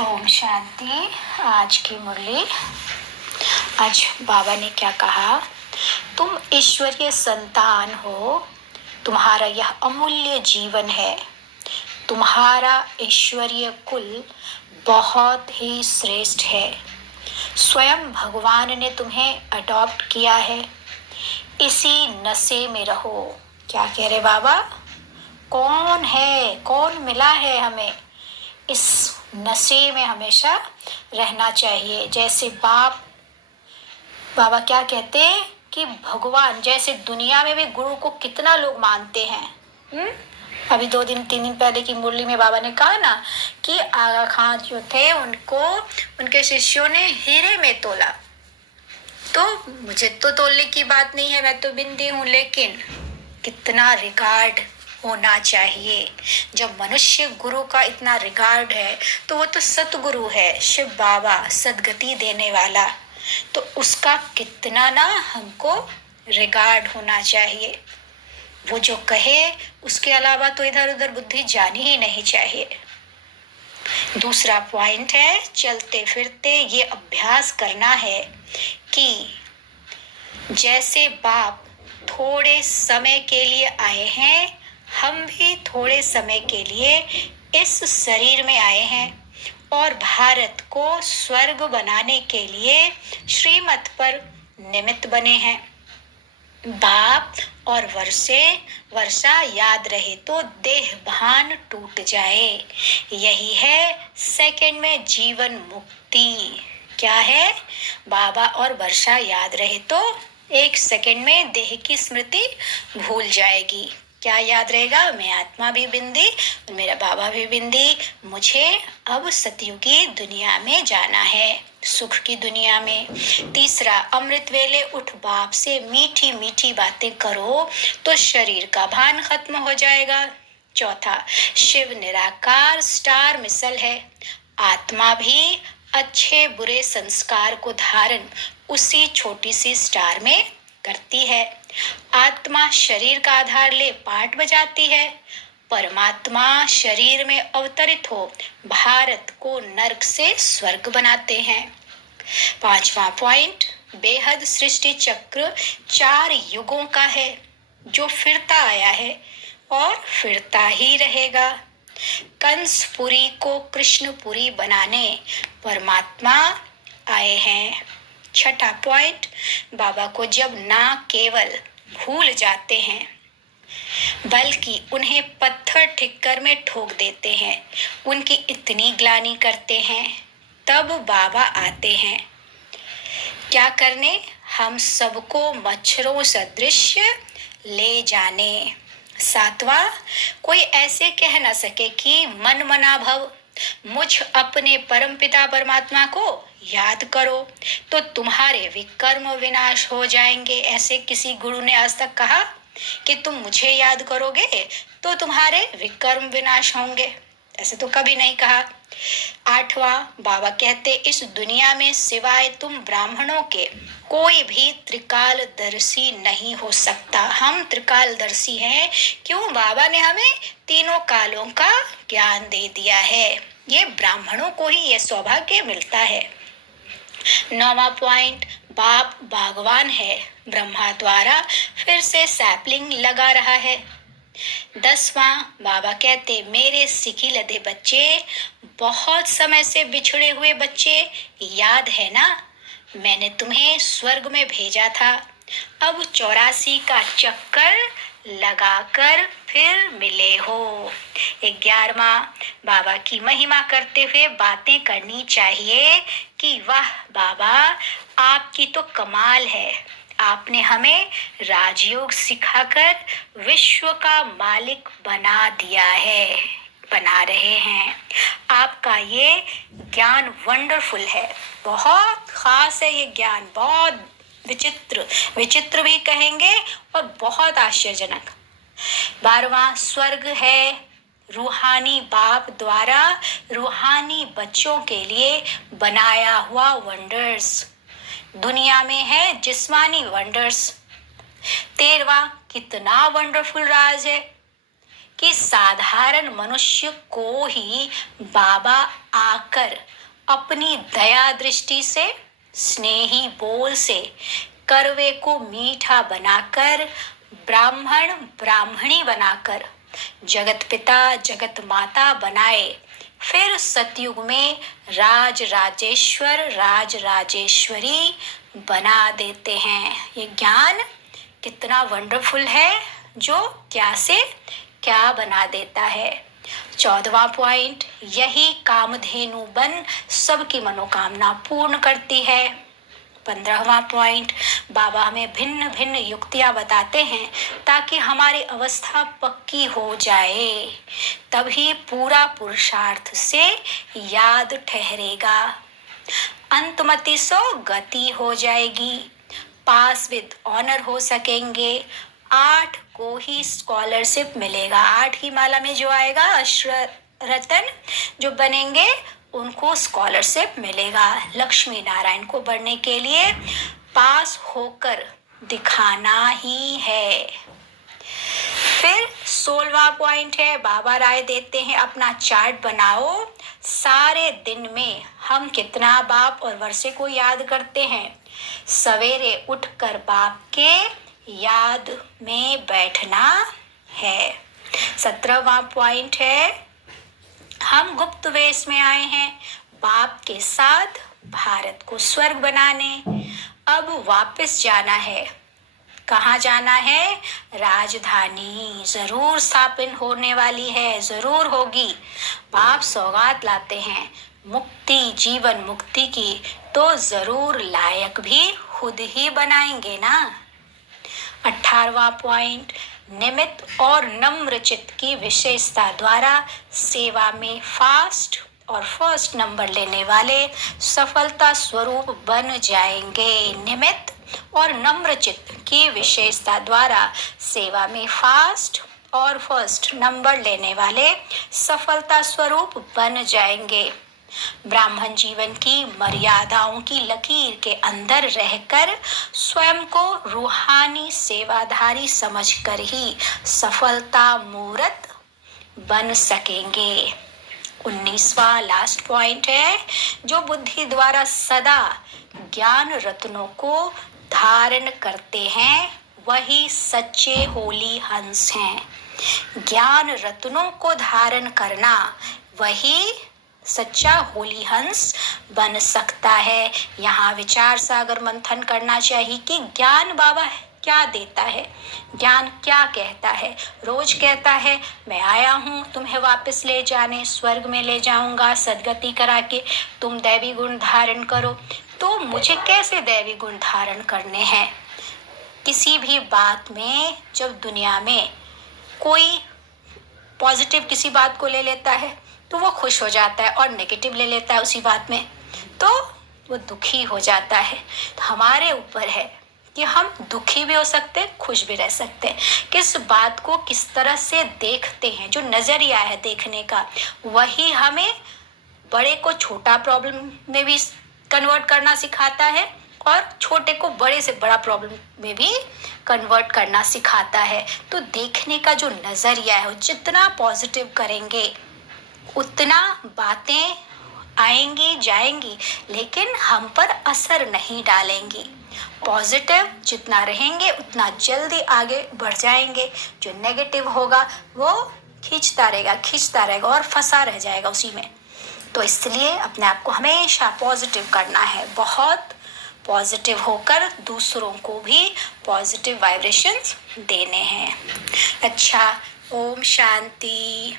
ओम शांति। आज की मुरली। आज बाबा ने क्या कहा? तुम ईश्वरीय संतान हो, तुम्हारा यह अमूल्य जीवन है। तुम्हारा ईश्वरीय कुल बहुत ही श्रेष्ठ है। स्वयं भगवान ने तुम्हें अडॉप्ट किया है। इसी नशे में रहो। क्या कह रहे बाबा? कौन है, कौन मिला है हमें? इस नशे में हमेशा रहना चाहिए। जैसे बाबा क्या कहते हैं कि भगवान जैसे दुनिया में भी गुरु को कितना लोग मानते हैं। अभी 2-3 दिन पहले की मुरली में बाबा ने कहा ना कि आगा खान जो थे उनको उनके शिष्यों ने हीरे में तोला। तो मुझे तो तोलने की बात नहीं है, मैं तो बिंदी हूँ, लेकिन कितना रिगार्ड होना चाहिए। जब मनुष्य गुरु का इतना रिगार्ड है तो वो तो सतगुरु है, शिव बाबा, सदगति देने वाला। तो उसका कितना ना हमको रिगार्ड होना चाहिए। वो जो कहे उसके अलावा तो इधर उधर बुद्धि जानी ही नहीं चाहिए। दूसरा पॉइंट है, चलते फिरते ये अभ्यास करना है कि जैसे बाप थोड़े समय के लिए आए हैं, हम भी थोड़े समय के लिए इस शरीर में आए हैं और भारत को स्वर्ग बनाने के लिए श्रीमत पर निमित्त बने हैं। बाप और वर्षा याद रहे तो देह भान टूट जाए। यही है सेकंड में जीवन मुक्ति। क्या है? बाबा और वर्षा याद रहे तो 1 सेकंड में देह की स्मृति भूल जाएगी। क्या याद रहेगा? मैं आत्मा भी बिंदी और मेरा बाबा भी बिंदी। मुझे अब सतयुगी दुनिया में जाना है, सुख की दुनिया में। तीसरा, अमृत वेले उठ बाप से मीठी मीठी बातें करो तो शरीर का भान खत्म हो जाएगा। चौथा, शिव निराकार स्टार मिसल है। आत्मा भी अच्छे बुरे संस्कार को धारण उसी छोटी सी स्टार में करती है। आत्मा शरीर का आधार ले पाठ बजाती है। परमात्मा शरीर में अवतरित हो भारत को नरक से स्वर्ग बनाते हैं। 5वां पॉइंट, बेहद सृष्टि चक्र 4 युगों का है जो फिरता आया है और फिरता ही रहेगा। कंसपुरी को कृष्णपुरी बनाने परमात्मा आए हैं। 6ठा पॉइंट, बाबा को जब ना केवल भूल जाते हैं बल्कि उन्हें पत्थर ठिक्कर में ठोक देते हैं, उनकी इतनी ग्लानि करते हैं, तब बाबा आते हैं। क्या करने? हम सबको मच्छरों सदृश ले जाने। 7वां, कोई ऐसे कह न सके कि मन मना भव, मुझ अपने परमपिता परमात्मा को याद करो तो तुम्हारे विकर्म विनाश हो जाएंगे। ऐसे किसी गुरु ने आज तक कहा कि तुम मुझे याद करोगे तो तुम्हारे विकर्म विनाश होंगे? ऐसे तो कभी नहीं कहा। 8वां, बाबा कहते इस दुनिया में सिवाय तुम ब्राह्मणों के कोई भी त्रिकालदर्शी नहीं हो सकता। हम त्रिकालदर्शी हैं। क्यों? बाबा ने हमें तीनों कालों का ज्ञान दे दिया है। ये ब्राह्मणों को ही ये सौभाग्य मिलता है। 9वां पॉइंट, बाप बागवान है, ब्रह्मा द्वारा फिर से सैपलिंग लगा रहा है। 10वां, बाबा कहते मेरे सिकी लदे बच्चे, बहुत समय से बिछड़े हुए बच्चे, याद है ना? मैंने तुम्हें स्वर्ग में भेजा था। अब 84 का चक्कर लगाकर फिर मिले हो। 11वां, बाबा की महिमा करते हुए बातें करनी चाहिए कि वाह बाबा, आपकी तो कमाल है। आपने हमें राजयोग सिखाकर विश्व का मालिक बना दिया है, बना रहे हैं। आपका ये ज्ञान वंडरफुल है, बहुत खास है ये ज्ञान, बहुत विचित्र भी कहेंगे और बहुत आश्चर्यजनक। 12वां, स्वर्ग है रूहानी बाप द्वारा रूहानी बच्चों के लिए बनाया हुआ वंडर्स। दुनिया में है जिस्मानी वंडर्स। 13वां, कितना वंडरफुल राज है कि साधारण मनुष्य को ही बाबा आकर अपनी दया दृष्टि से, स्नेही बोल से, करवे को मीठा बनाकर, ब्राह्मण ब्राह्मणी बनाकर जगत पिता जगत माता बनाए, फिर सतयुग में राज राजेश्वर राज राजेश्वरी बना देते हैं। ये ज्ञान कितना वंडरफुल है, जो क्या से क्या बना देता है। 14वां पॉइंट, यही कामधेनु बन सबकी मनोकामना पूर्ण करती है। 15वां पॉइंट, बाबा हमें भिन्न भिन्न युक्तियां बताते हैं ताकि हमारी अवस्था पक्की हो जाए, तभी पूरा पुरुषार्थ से याद ठहरेगा, अंतमति सो गति हो जाएगी, पास विद ऑनर हो सकेंगे, 8 को ही स्कॉलरशिप मिलेगा। 8 की माला में जो आएगा अश्र रतन जो बनेंगे उनको स्कॉलरशिप मिलेगा। लक्ष्मी नारायण को बढ़ने के लिए पास होकर दिखाना ही है। फिर 16वां पॉइंट है, बाबा राय देते हैं अपना चार्ट बनाओ, सारे दिन में हम कितना बाप और वर्षे को याद करते हैं। सवेरे उठकर बाप के याद में बैठना है। 17वां पॉइंट है, हम गुप्त वेश में आए हैं बाप के साथ भारत को स्वर्ग बनाने, अब वापस जाना है। कहाँ जाना है? राजधानी जरूर स्थापित होने वाली है, जरूर होगी। बाप सौगात लाते हैं मुक्ति, जीवन मुक्ति की, तो जरूर लायक भी खुद ही बनाएंगे ना। 18वां पॉइंट, निमित्त और नम्र चित्त की विशेषता द्वारा सेवा में फास्ट और फर्स्ट नंबर लेने वाले सफलता स्वरूप बन जाएंगे। निमित्त और नम्र चित्त की विशेषता द्वारा सेवा में फास्ट और फर्स्ट नंबर लेने वाले सफलता स्वरूप बन जाएंगे। ब्राह्मण जीवन की मर्यादाओं की लकीर के अंदर रहकर स्वयं को रूहानी सेवाधारी समझकर ही सफलता मूर्त बन सकेंगे। 19वां लास्ट पॉइंट है, जो बुद्धि द्वारा सदा ज्ञान रत्नों को धारण करते हैं वही सच्चे होली हंस हैं। ज्ञान रत्नों को धारण करना वही सच्चा होली हंस बन सकता है। यहाँ विचार सागर मंथन करना चाहिए कि ज्ञान बाबा क्या देता है, ज्ञान क्या कहता है। रोज कहता है मैं आया हूँ तुम्हें वापस ले जाने, स्वर्ग में ले जाऊंगा सदगति करा के, तुम दैवी गुण धारण करो। तो मुझे कैसे दैवी गुण धारण करने हैं? किसी भी बात में जब दुनिया में कोई पॉजिटिव किसी बात को ले लेता है तो वो खुश हो जाता है, और नेगेटिव ले लेता है उसी बात में तो वो दुखी हो जाता है। तो हमारे ऊपर है कि हम दुखी भी हो सकते हैं, खुश भी रह सकते हैं। किस बात को किस तरह से देखते हैं, जो नजरिया है देखने का, वही हमें बड़े को छोटा प्रॉब्लम में भी कन्वर्ट करना सिखाता है और छोटे को बड़े से बड़ा प्रॉब्लम में भी कन्वर्ट करना सिखाता है। तो देखने का जो नजरिया है वो जितना पॉजिटिव करेंगे उतना बातें आएंगी जाएंगी, लेकिन हम पर असर नहीं डालेंगी। पॉजिटिव जितना रहेंगे उतना जल्दी आगे बढ़ जाएंगे, जो नेगेटिव होगा वो खींचता रहेगा और फंसा रह जाएगा उसी में। तो इसलिए अपने आप को हमेशा पॉजिटिव करना है, बहुत पॉजिटिव होकर दूसरों को भी पॉजिटिव वाइब्रेशंस देने हैं। अच्छा, ओम शांति।